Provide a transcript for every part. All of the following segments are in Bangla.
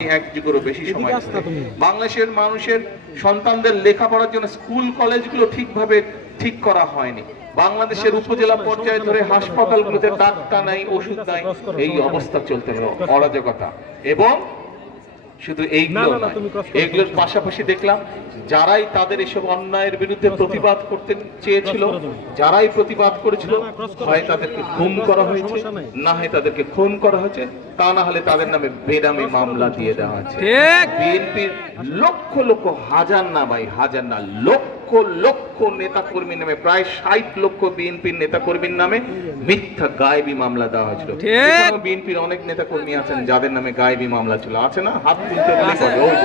এক যুগেরও বেশি সময় বাংলাদেশের মানুষের সন্তানদের লেখাপড়ার জন্য স্কুল কলেজগুলো ঠিকভাবে ঠিক করা হয়নি। বাংলাদেশের উপজেলা পর্যায়ে ধরে হাসপাতালগুলোতে ডাক্তার নাই, ওষুধ নাই, এই অবস্থা চলতে হলো, অরাজকতা। এবং শুধু এইগুলোর পাশাপাশি দেখলাম যারাই তাদের এসব অন্যায়ের বিরুদ্ধে প্রতিবাদ করতে চেয়েছিল, যারাই প্রতিবাদ করেছিল, হয় তাদেরকে খুন করা হয়েছে, না হয় তাদেরকে খুন করা হয়েছে, তা না হলে তাদের নামে বেনামি মামলা দিয়ে দেওয়া হয়েছে। বিএনপির লক্ষ লক্ষ, হাজার না ভাই, হাজার না, লক্ষ লক্ষ নেতা কর্মীর নামে, প্রায় 60 লক্ষ বিএনপির নেতা কর্মীর নামে মিথ্যা গায়েবী মামলা দেওয়া হয়েছিল। বিএনপির অনেক নেতা কর্মী আছেন যাদের নামে গায়েবী মামলা ছিল, আছে না? হাত তুলতে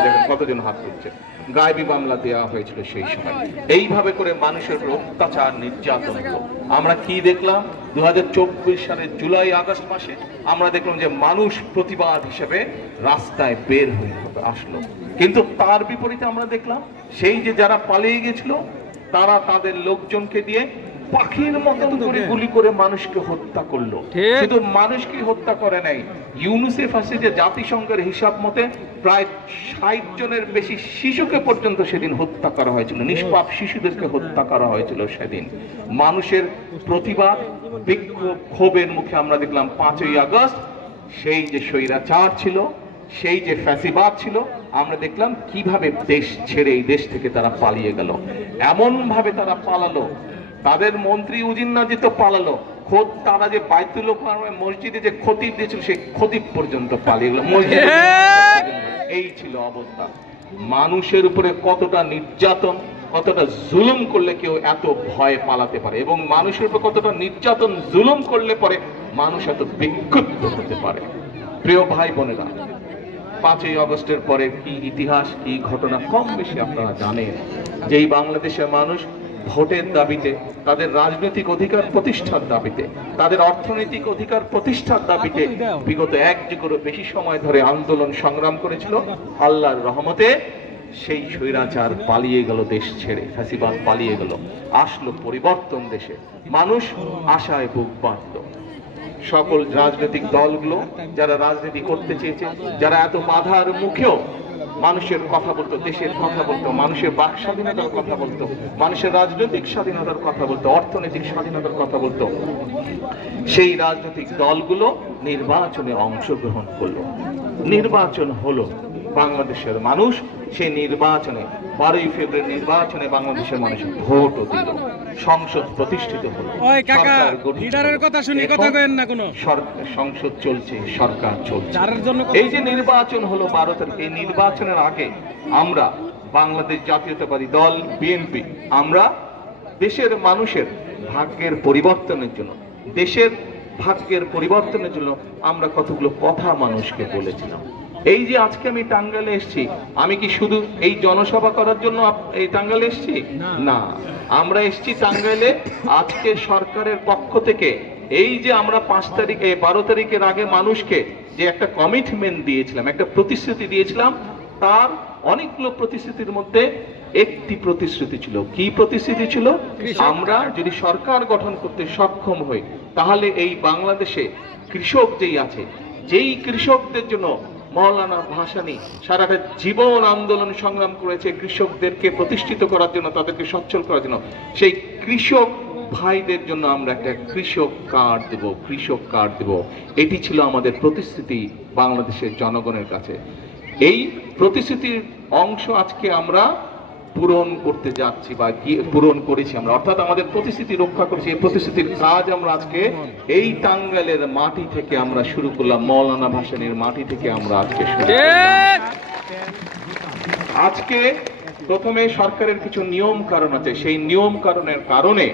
দেখেন কতজন হাত তুলছে। গায়েবী মামলা দেওয়া হয়েছিল সেই সময়। এইভাবে করে মানুষের অত্যাচার, নির্যাতন। আমরা কি দেখলাম 2024 সালের জুলাই আগস্ট মাসে? আমরা দেখলাম যে মানুষ প্রতিবাদ হিসেবে রাস্তায় বের হয়ে আসলো, কিন্তু তার বিপরীতে আমরা দেখলাম সেই যে যারা পালিয়ে গেছিল তারা তাদের লোকজনকে দিয়ে পাখির মতো করে গুলি করে মানুষকে হত্যা করলো। শুধু মানুষকে হত্যা করে নাই, ইউনিসেফ আছে যে জাতিসংঘের হিসাব মতে প্রায় 60 জনের বেশি শিশুকে পর্যন্ত সেদিন হত্যা করা হয়েছিল, নিষ্পাপ শিশুদেরকে হত্যা করা হয়েছিল সেদিন। মানুষের প্রতিবাদ, বিক্ষোভ, ক্ষোভের মুখে আমরা দেখলাম 5ই আগস্ট সেই যে স্বৈরাচার ছিল, সেই যে ফ্যাসিবাদ ছিল, আমরা দেখলাম কিভাবে দেশ ছেড়ে এই দেশ থেকে তারা পালিয়ে গেল। এমন ভাবে তারা পালালো, তাদের মন্ত্রী উজিন্নাজি তো পালালো, খোদ তারা যে বাইতুল মসজিদে যে খতিব দিয়েছিল সেই খতিব পর্যন্ত পালিয়ে গেল মসজিদে। এই ছিল অবস্থা। মানুষের উপরে কতটা নির্যাতন, কতটা জুলুম করলে কেউ এত ভয়ে পালাতে পারে, এবং মানুষের উপর কতটা নির্যাতন জুলুম করলে পরে মানুষ এত বিক্ষুব্ধ হতে পারে। প্রিয় ভাই বোনেরা, 5ই আগস্টের পরে কি ইতিহাস, কি ঘটনা কম বেশি আপনারা জানেন। যেই বাংলাদেশের মানুষ ভোটের দাবিতে, তাদের রাজনৈতিক অধিকার প্রতিষ্ঠার দাবিতে, তাদের অর্থনৈতিক অধিকার প্রতিষ্ঠার দাবিতে বিগত 1 যুগেরও বেশি সময় ধরে আন্দোলন সংগ্রাম করেছিল, আল্লাহর রহমতে সেই স্বৈরাচার পালিয়ে গেল দেশ ছেড়ে, ফ্যাসিবাদ পালিয়ে গেল, আসলো পরিবর্তন দেশে। মানুষ আশায় বুক বাঁধল। সকল রাজনৈতিক দলগুলো যারা রাজনীতি করতে চেয়েছে, যারা এত বাধার মুখেও মানুষের কথা বলতো, দেশের কথা বলতো, মানুষের বাক স্বাধীনতার কথা বলতো, মানুষের রাজনৈতিক স্বাধীনতার কথা বলতো, অর্থনৈতিক স্বাধীনতার কথা বলতো, সেই রাজনৈতিক দলগুলো নির্বাচনে অংশগ্রহণ করলো। নির্বাচন হলো, বাংলাদেশের মানুষ সেই নির্বাচনে 12ই ফেব্রুয়ারি নির্বাচনে বাংলাদেশের মানুষ ভোটও দিল, সংসদ প্রতিষ্ঠিত হলো, সংসদ চলছে, সরকার চলছে। এই যে নির্বাচন হলো 12 তারিখ, এই নির্বাচনের আগে আমরা বাংলাদেশ জাতীয়তাবাদী দল বিএনপি, আমরা দেশের মানুষের ভাগ্যের পরিবর্তনের জন্য, দেশের ভাগ্যের পরিবর্তনের জন্য আমরা কতগুলো কথা মানুষকে বলেছিলাম। এই যে আজকে আমি টাঙ্গাইলে এসেছি, আমি কি শুধু এই জনসভা করার জন্য এই টাঙ্গাইলে এসেছি? না, আমরা এসেছি টাঙ্গাইলে আজকে সরকারের পক্ষ থেকে এই যে আমরা 5 তারিখে 12 তারিখের আগে মানুষকে যে একটা কমিটমেন্ট দিয়েছিলাম, একটা প্রতিশ্রুতি দিয়েছিলাম, তার অনেকগুলো প্রতিশ্রুতির মধ্যে একটি প্রতিশ্রুতি ছিল। কি প্রতিশ্রুতি ছিল? আমরা যদি সরকার গঠন করতে সক্ষম হই, তাহলে এই বাংলাদেশে কৃষক যেই আছে, যেই কৃষকদের জন্য মৌলানা ভাসানী সারাটা জীবন আন্দোলন সংগ্রাম করেছে কৃষকদেরকে প্রতিষ্ঠিত করার জন্য, তাদেরকে সচ্ছল করার জন্য, সেই কৃষক ভাইদের জন্য আমরা একটা কৃষক কার্ড দেব, কৃষক কার্ড দেব। এটি ছিল আমাদের প্রতিশ্রুতি বাংলাদেশের জনগণের কাছে। এই প্রতিশ্রুতির অংশ আজকে আমরা পূরণ করতে যাচ্ছি, বা পূরণ করেছি আমরা, অর্থাৎ আমাদের প্রতিশ্রুতি রক্ষা করেছি। এই প্রতিশ্রুতির কাজ আমরা আজকে এই টাঙ্গাইলের মাটি থেকে আমরা শুরু করলাম, মৌলানা ভাসানীর মাটি থেকে আমরা আজকে শুরু করলাম। আজকে প্রথমে সরকারের কিছু নিয়ম কারণ আছে, সেই নিয়ম কারণের কারণে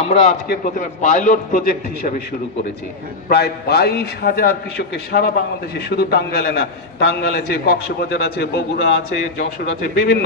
আমরা আজকে প্রথমে পাইলট প্রজেক্ট হিসাবে শুরু করেছি। প্রায় 22,000 কৃষককে সারা বাংলাদেশে, শুধু টাঙ্গাইলে না, টাঙ্গাইল আছে, কক্সবাজার আছে, বগুড়া আছে, যশোর আছে, বিভিন্ন